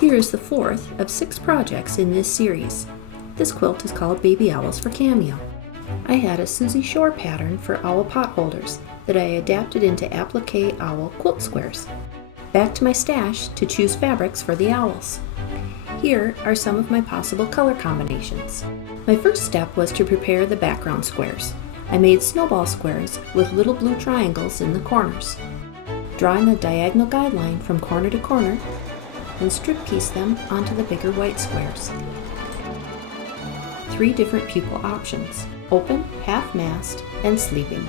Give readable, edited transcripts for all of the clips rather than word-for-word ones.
Here is the fourth of 6 projects in this series. This quilt is called Baby Owls for Cameo. I had a Susie Shore pattern for owl pot holders that I adapted into applique owl quilt squares. Back to my stash to choose fabrics for the owls. Here are some of my possible color combinations. My first step was to prepare the background squares. I made snowball squares with little blue triangles in the corners. Drawing a diagonal guideline from corner to corner, and strip piece them onto the bigger white squares. 3 different pupil options: open, half-mast, and sleeping.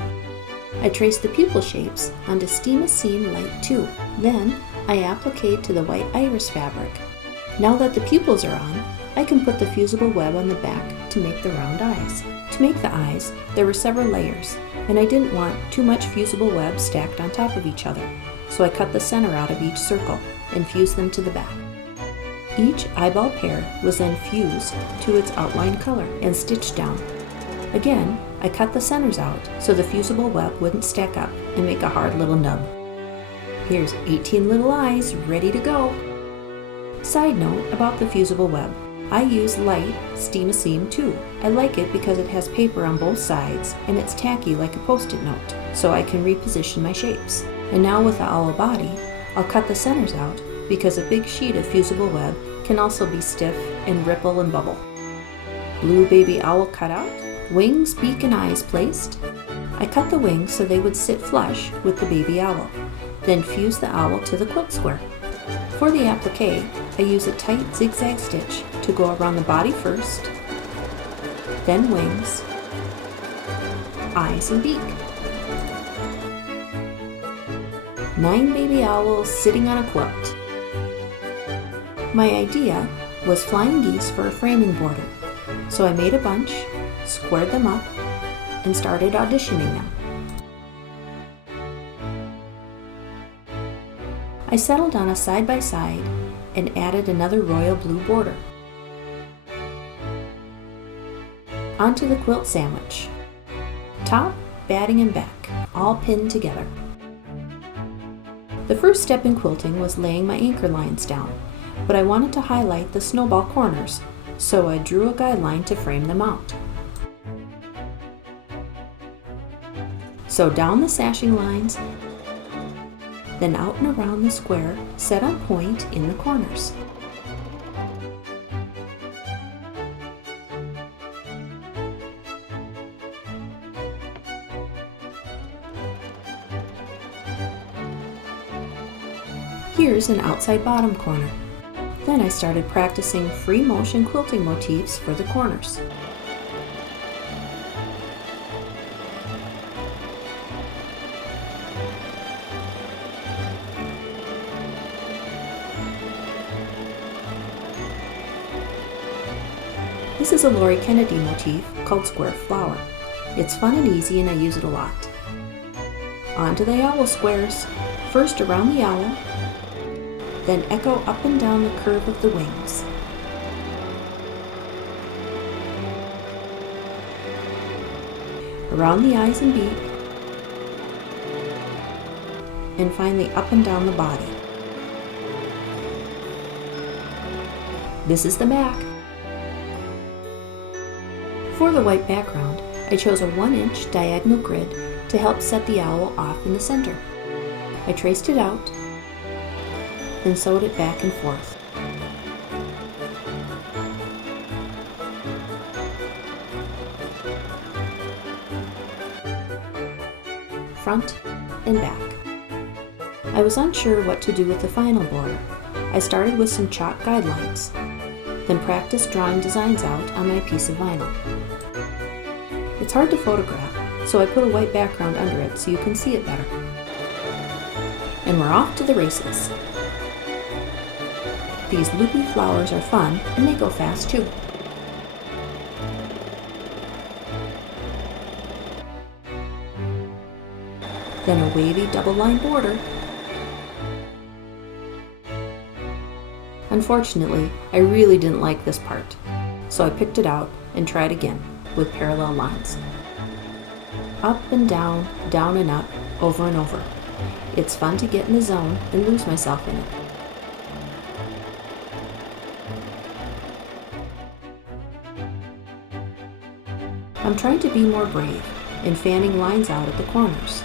I traced the pupil shapes onto Steam a Seam Light 2. Then I appliqued to the white iris fabric. Now that the pupils are on, I can put the fusible web on the back to make the round eyes. To make the eyes, there were several layers, and I didn't want too much fusible web stacked on top of each other, so I cut the center out of each circle and fused them to the back. Each eyeball pair was then fused to its outline color and stitched down. Again, I cut the centers out so the fusible web wouldn't stack up and make a hard little nub. Here's 18 little eyes ready to go. Side note about the fusible web. I use light Steam a Seam 2. I like it because it has paper on both sides and it's tacky like a post-it note, so I can reposition my shapes. And now with the owl body, I'll cut the centers out because a big sheet of fusible web can also be stiff and ripple and bubble. Blue baby owl cut out, wings, beak, and eyes placed. I cut the wings so they would sit flush with the baby owl, then fuse the owl to the quilt square. For the applique, I use a tight zigzag stitch to go around the body first, then wings, eyes, and beak. 9 baby owls sitting on a quilt. My idea was flying geese for a framing border, so I made a bunch, squared them up, and started auditioning them. I settled on a side-by-side and added another royal blue border. Onto the quilt sandwich. Top, batting, and back, all pinned together. The first step in quilting was laying my anchor lines down, but I wanted to highlight the snowball corners, so I drew a guideline to frame them out. So down the sashing lines, then out and around the square, set on point in the corners. Here's an outside bottom corner. Then I started practicing free motion quilting motifs for the corners. This is a Lori Kennedy motif called Square Flower. It's fun and easy and I use it a lot. On to the owl squares. First around the owl, then echo up and down the curve of the wings. Around the eyes and beak, and finally up and down the body. This is the back. For the white background, I chose a 1-inch diagonal grid to help set the owl off in the center. I traced it out, then sewed it back and forth. Front and back. I was unsure what to do with the final border. I started with some chalk guidelines, then practiced drawing designs out on my piece of vinyl. It's hard to photograph, so I put a white background under it so you can see it better. And we're off to the races. These loopy flowers are fun and they go fast too. Then a wavy double-line border. Unfortunately, I really didn't like this part, so I picked it out and tried again with parallel lines. Up and down and up, over and over. It's fun to get in the zone and lose myself in it. I'm trying to be more brave and fanning lines out at the corners.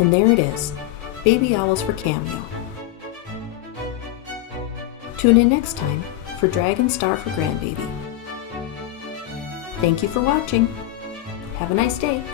And there it is, baby owls for cameo. Tune in next time for Dragon Star for Grandbaby. Thank you for watching. Have a nice day.